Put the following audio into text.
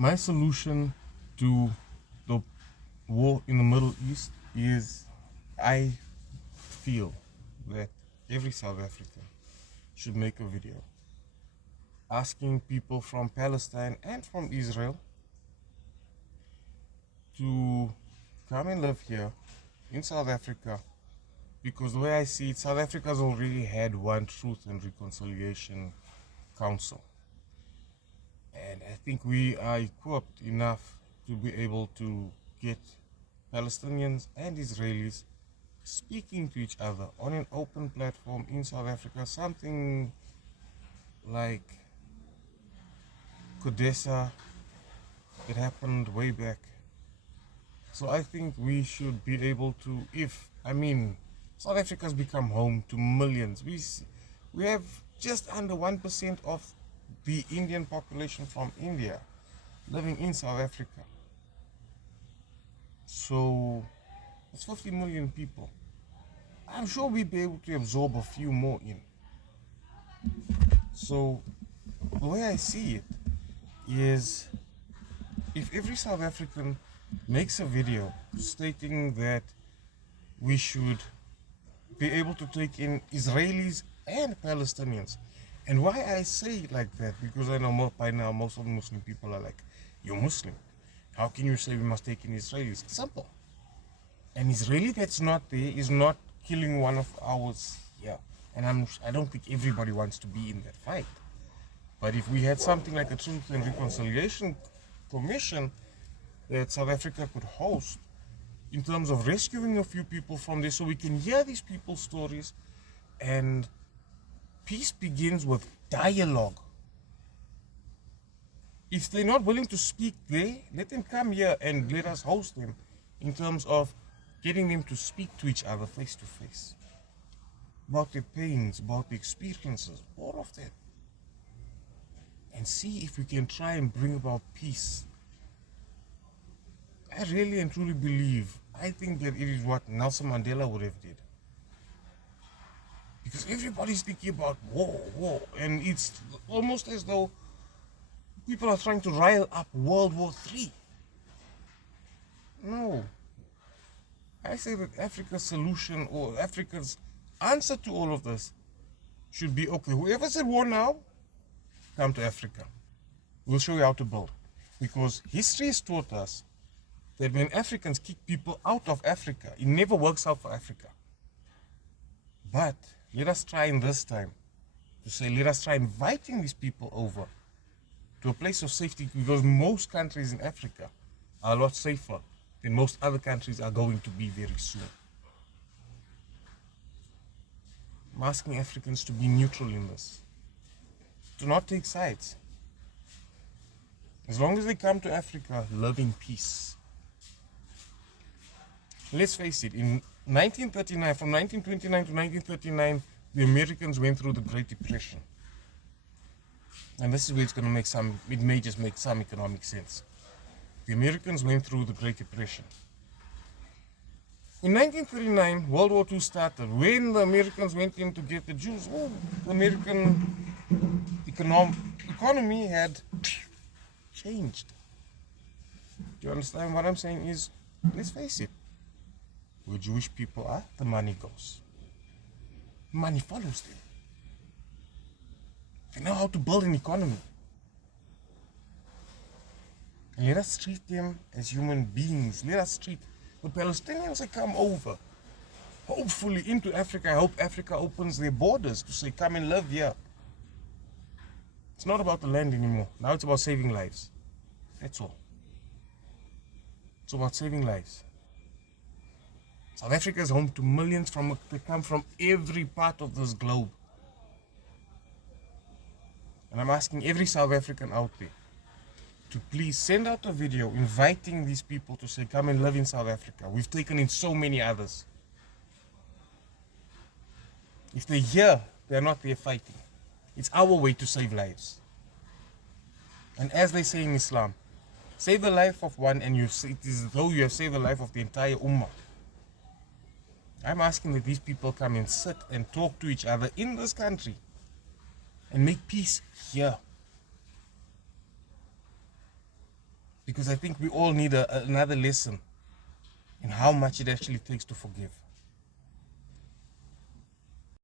My solution to the war in the Middle East is I feel that every South African should make a video asking people from Palestine and from Israel to come and live here in South Africa, because the way I see it, South Africa's already had one Truth and Reconciliation Council, and I think we are equipped enough to be able to get Palestinians and Israelis speaking to each other on an open platform in South Africa, something like Codesa. It happened way back. So I think we should be able to, South Africa's become home to millions. We have just under 1% of the Indian population from India living in South Africa. So it's 50 million people. I'm sure we'd be able to absorb a few more in. So the way I see it is, if every South African makes a video stating that we should be able to take in Israelis and Palestinians. And why I say it like that, because I know by now most of the Muslim people are like, you're Muslim, how can you say we must take in Israelis? It's simple. An Israeli that's not there is not killing one of ours here. And I don't think everybody wants to be in that fight. But if we had something like a Truth and Reconciliation Commission that South Africa could host, in terms of rescuing a few people from there, so we can hear these people's stories, and peace begins with dialogue. If they're not willing to speak there, let them come here and let us host them, in terms of getting them to speak to each other face to face about their pains, about their experiences, all of that, and see if we can try and bring about peace. I really and truly believe, I think that it is what Nelson Mandela would have did. Because everybody's thinking about war, and it's almost as though people are trying to rile up World War III. No. I say that Africa's solution, or Africa's answer to all of this, should be, okay, whoever said war now, come to Africa. We'll show you how to build. Because history has taught us that when Africans kick people out of Africa, it never works out for Africa. But let us try in this time to say, let us try inviting these people over to a place of safety, because most countries in Africa are a lot safer than most other countries are going to be very soon. I'm asking Africans to be neutral in this. Do not take sides. As long as they come to Africa, live in peace. Let's face it, in 1939, from 1929 to 1939, the Americans went through the Great Depression. And this is where it may just make some economic sense. The Americans went through the Great Depression. In 1939, World War II started. When the Americans went in to get the Jews, the American economy had changed. Do you understand what I'm saying? Is, let's face it, where Jewish people are, the money goes. Money follows them. They know how to build an economy. And let us treat them as human beings. Let us treat the Palestinians that come over, hopefully into Africa. I hope Africa opens their borders to say, come and live here. It's not about the land anymore. Now it's about saving lives. That's all. It's about saving lives. South Africa is home to millions that come from every part of this globe. And I'm asking every South African out there to please send out a video inviting these people to say, come and live in South Africa. We've taken in so many others. If they're here, they're not there fighting. It's our way to save lives. And as they say in Islam, save the life of one and it is as though you have saved the life of the entire Ummah. I'm asking that these people come and sit and talk to each other in this country and make peace here. because I think we all need another lesson in how much it actually takes to forgive.